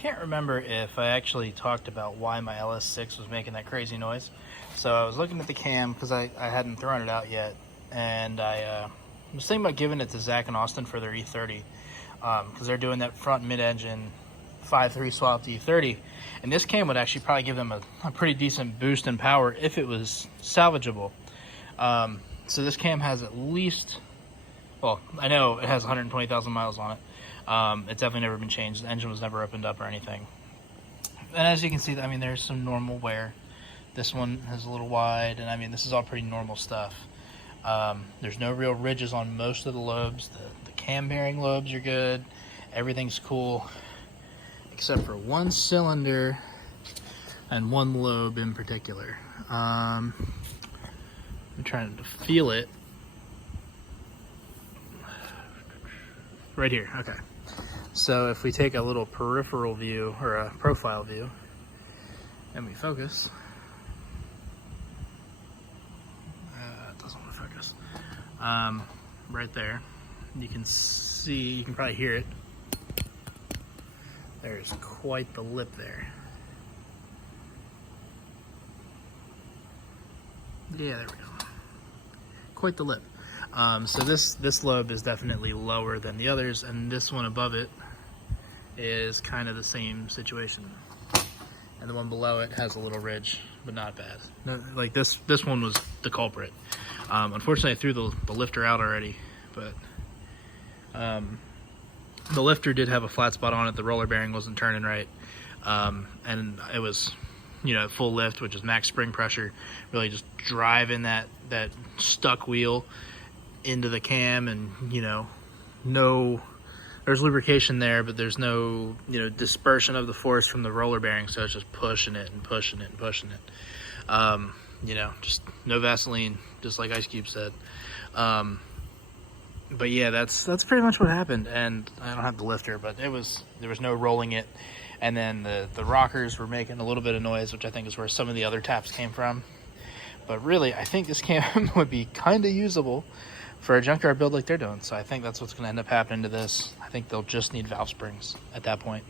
Can't remember if I actually talked about why my LS6 was making that crazy noise. So I was looking at the cam because I hadn't thrown it out yet, and I was thinking about giving it to Zach and Austin for their E30 because they're doing that front mid-engine 5.3 swap to E30, and this cam would actually probably give them a pretty decent boost in power if it was salvageable. So this cam has at least, well, I know it has 120,000 miles on it. It's definitely never been changed. The engine was never opened up or anything. And as you can see, I mean, there's some normal wear. This one is a little wide, and I mean, this is all pretty normal stuff. There's no real ridges on most of the lobes. The cam bearing lobes are good. Everything's cool, except for one cylinder and one lobe in particular. I'm trying to feel it. Right here, okay. So if we take a little peripheral view, or a profile view, and we focus, it doesn't want to focus. Right there, you can see, you can probably hear it. There's quite the lip there. Yeah, there we go. Quite the lip. So this lobe is definitely lower than the others, and this one above it is kind of the same situation. And the one below it has a little ridge, but not bad. No, like this one was the culprit. Unfortunately, I threw the lifter out already, but the lifter did have a flat spot on it. The roller bearing wasn't turning right, and it was, you know, full lift, which is max spring pressure, really just driving that stuck wheel into the cam, and you know, there's lubrication there, but there's no, you know, dispersion of the force from the roller bearing, so it's just pushing it and pushing it and pushing it. You know, just no Vaseline, just like Ice Cube said. But yeah, that's pretty much what happened. And I don't have the lifter, but there was no rolling it. And then the rockers were making a little bit of noise, which I think is where some of the other taps came from. But really, I think this cam would be kind of usable for a junkyard build like they're doing. So I think that's what's going to end up happening to this. I think they'll just need valve springs at that point.